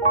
আমরা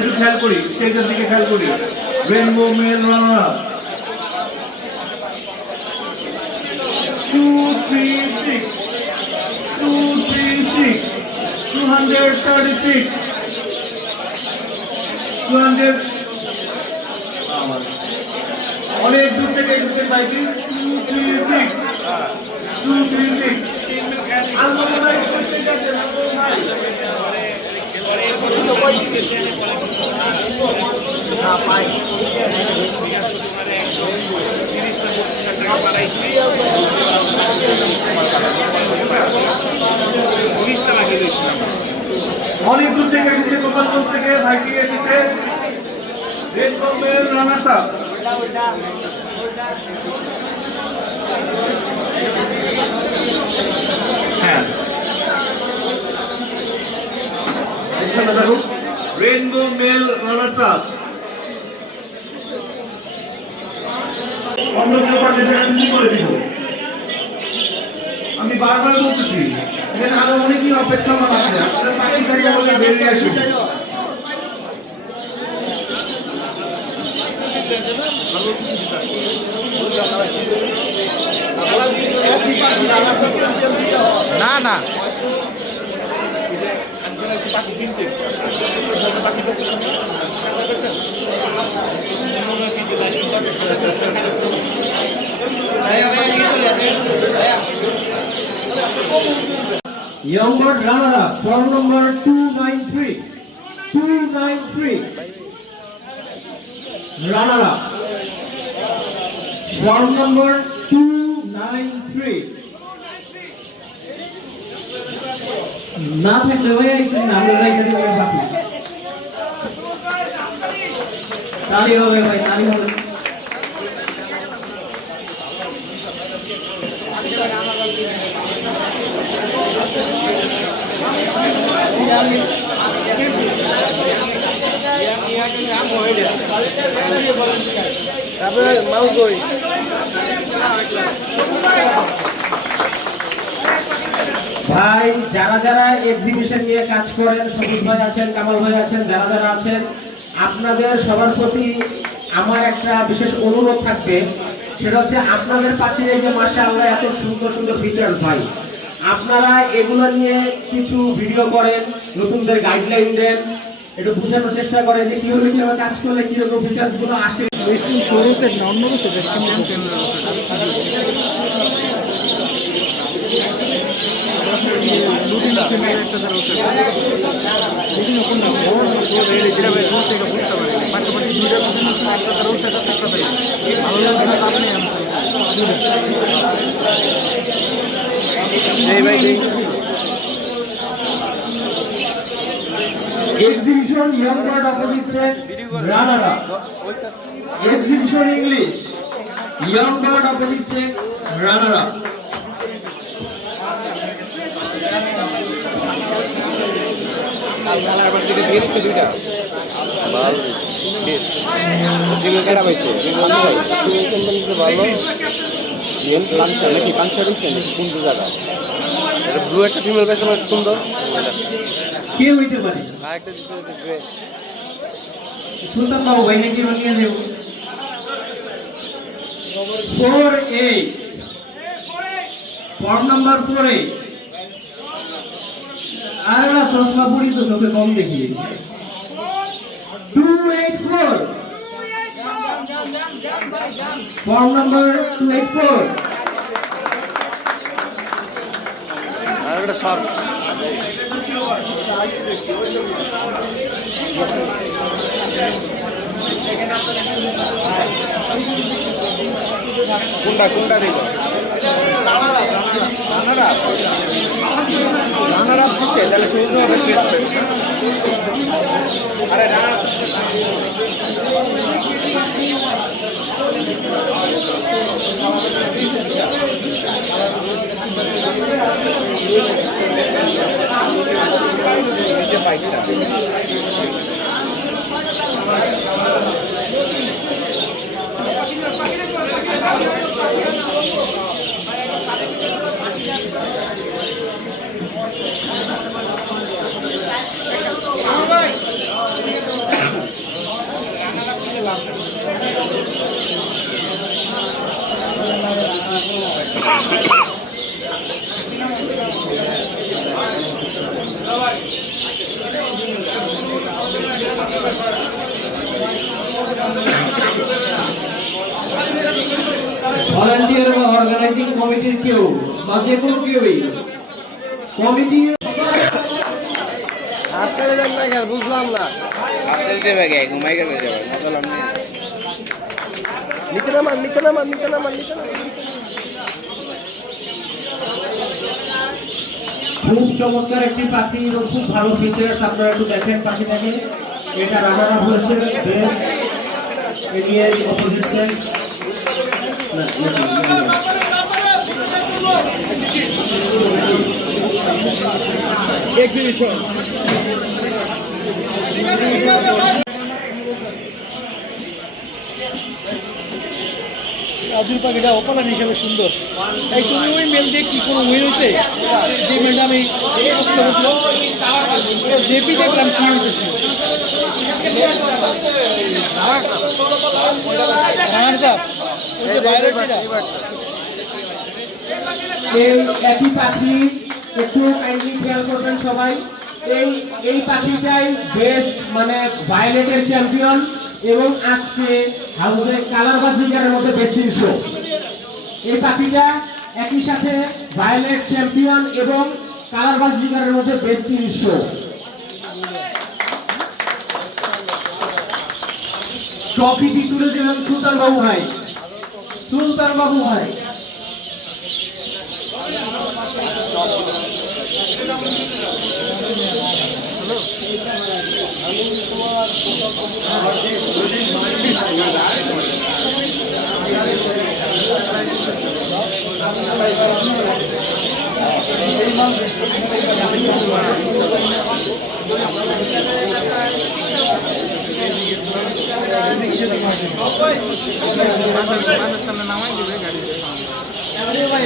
একটু খেয়াল করি, স্টেজের দিকে খেয়াল করি। রেনবো মেল রানার আপ 236 236 236 200 অনেক দূর থেকে এসেছেন ভাইটি 236 236 আলমোড়া ভাই কোথায় যাচ্ছেন আলমোড়া ভাই অনেক দূর থেকে এসেছে, গোপালগঞ্জ থেকে ভাইটি এসেছে। রেনবো মেল রানার্স আপ হ্যাঁ রেনবো মেল রানার্স আপ আমি বারবার বলতেছি এখানে আরো অনেকই অপেক্ষমান আছে, আপনারা পাখি থেকে বলে বেরিয়ে আসুন। না না Young bird runner up, form number 293. 293. Runner up. Form number 293. না থাকলে ভাই আইছেন না, আমরা রাইখা দিই বাকি তালি হবে ভাই, তালি হবে। তারপরে মাউ কই ভাই যারা যারা এক্সিবিশন নিয়ে কাজ করেন, সবুজ ভাই আছেন, কামাল ভাই আছেন, যারা যারা আছেন, আপনাদের সবার প্রতি আমার একটা বিশেষ অনুরোধ থাকবে। সেটা হচ্ছে আপনাদের পাখির এই যে মাশাআল্লাহ এত সুন্দর সুন্দর ফিচার্স ভাই, আপনারা এগুলো নিয়ে কিছু ভিডিও করেন, নতুনদের গাইডলাইন দেন, একটু বোঝানোর চেষ্টা করেন যে কিভাবে কিভাবে কাজ করলে কিরকম ফিচার্স গুলো আসে। ওয়েস্টার্ন শোরুম সেট না অন্য কিছু দেখছেন লুটিন স্ক্রিনের একটা ধরো লুটিন কোন না বড় বড় রেডি যেটা ভাই রোজ থেকে বুঝতে পারি পাশাপাশি দুইটা লুটিন একটা ধরো সেটা একটা দেয় ভালো লাগবে না আপনি আনছেন এই ভাই Exhibition Young Bird Opposite Sex runner up. Exhibition English Young Bird Opposite Sex runner up. Colour বাড়তে দিয়ে দিয়েছে দুইটা ভালো দিলে কেডা পাইছে দিলে ভাই তুমি কোনটা নিতে ভালো নিয়ম পাঁচটা নাকি পাঁচটা রয়েছে নাকি কোন জায়গা এটা ব্লু একটা ফিমেল পাইছে না সুন্দর কে হইতে পারে আর একটা দিতে গ্রে সুলতান বাবু ভাই নাকি নিয়ে যাবো 48 ফর্ম নাম্বার 48 আরে না চশমা পরি তো চোখে কম দেখি 284 ফর্ম নাম্বার 284 আর একটা শর্ট কোনটা কোনটা দিল রানারা দিচ্ছে তাহলে সুন্দর হবে আরে রানা নিচে পাইকটা ভলান্টিয়ার বা অর্গানাইজিং কমিটির কেউ বা যে কোনো কেউই কমিটি আপনাদের দেন না কেন বুঝলাম না আপনাদের দেবে গে ঘুমাই গেলে যাবে না বললাম না নিচে নামান নিচে নামান নিচে নামান নিচে নামান খুব চমৎকার একটি পাখি এবং খুব ভালো ফিচার্স আপনারা একটু দেখেন পাখিটাকে এটা রানার আপ হয়েছে বেস্ট এরিয়ার অপোজিট সেন্স এক্সিবিশন আজুর পাখিটা অপালান হিসাবে সুন্দর এই তুমি ওই মেল দিয়ে কি কোনো উইন হয়েছে যে মেলটা আমি জেপি দেখলাম কি হইতেছিল এই একই পাখি একটু কাইন্ডলি খেয়াল করবেন সবাই এই পাখিটাই বেস্ট মানে ভায়োলেটের চ্যাম্পিয়ন এবং আজকে হাউসে কালার বাজিকারের মধ্যে বেস্ট ইন শো এই পাখিটা একই সাথে ভায়োলেট চ্যাম্পিয়ন এবং কালার বাজিকারের মধ্যে বেস্ট ইন শো ট্রফিটি তুলে দিলেন সুলতান বাবু ভাই সুলতান বাবু ভাই নামাই দিবে গাড়ি ভাই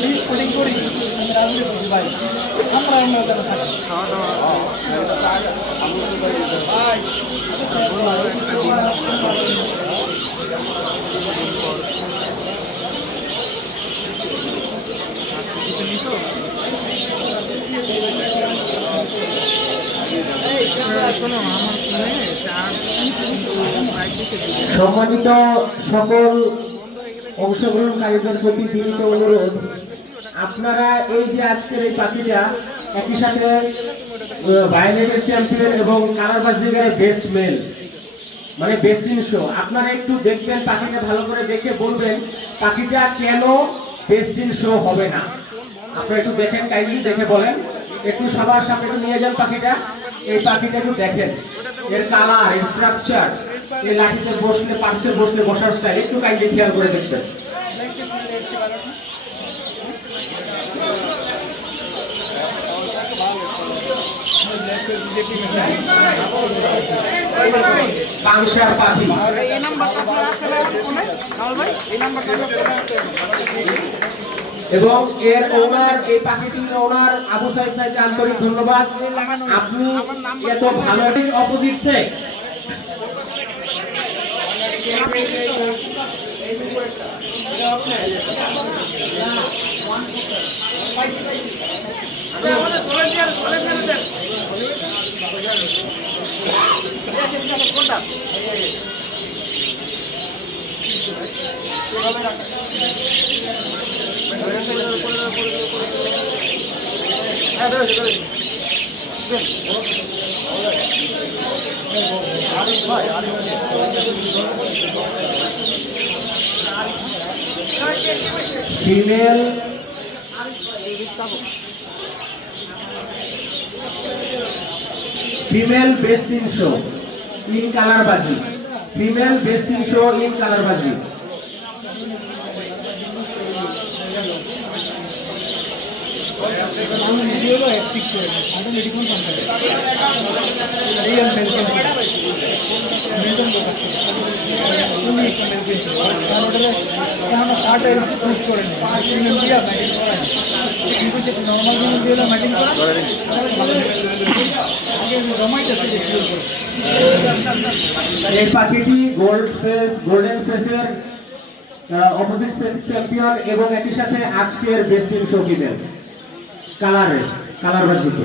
লিস্ট কোডিং করি ভাই আমরা খাওয়া সম্মানিত সকল অংশগ্রহণকারীদের প্রতি বিনীত অনুরোধ আপনারা এই যে আজকের এই পাখিটা একই সাথে ভায়োলেটের চ্যাম্পিয়ন এবং কালার বাজিকারের বেস্ট মেল মানে বেস্ট ইন শো আপনারা একটু দেখবেন পাখিটা ভালো করে দেখে বলবেন পাখিটা কেন বেস্ট ইন শো হবে না আপনারা একটু দেখেন কাইন্ডলি দেখে বলেন একটু সবার সামনে একটু নিয়ে যান পাখিটা এই পাখিটা একটু দেখেন এর কালার এর স্ট্রাকচার এই লাঠিতে বসলে পাশে বসলে বসার স্টাইল একটু কাইন্ডলি খেয়াল করে দেখবেন পাংশার পাখি এই নাম্বারটা আপনার আছে না ফোনে কামাল ভাই এই নাম্বারটা আপনার আছে এবং এর ওনার এই পাখিটির ওনার আবু সাইদ ভাইকে আন্তরিক ধন্যবাদ আপনি এত ভালো opposite sex female female best in show in colour বাজি female best in show in colour বাজি আমি ভিডিও হলো পিক করে অটোমেটিক কোন সংখ্যা এই আর মেলকে মেলজন লোক আছে উনি একটা মেল পেয়েছে কারণ ওটা কোনো কার্ডে পুশ করে নেই প্রিমিয়াম দিয়া ম্যাটিং করা কিন্তু যে নরমাল গেম দিয়ে ম্যাটিং করা তাহলে ভালো আগে রমাইতেছে যে কি করে এই পাখিটি গোল্ডেন ফেসের অপোজিট সেক্স চ্যাম্পিয়ন এবং একই সাথে আজকের best in show female colour varsity.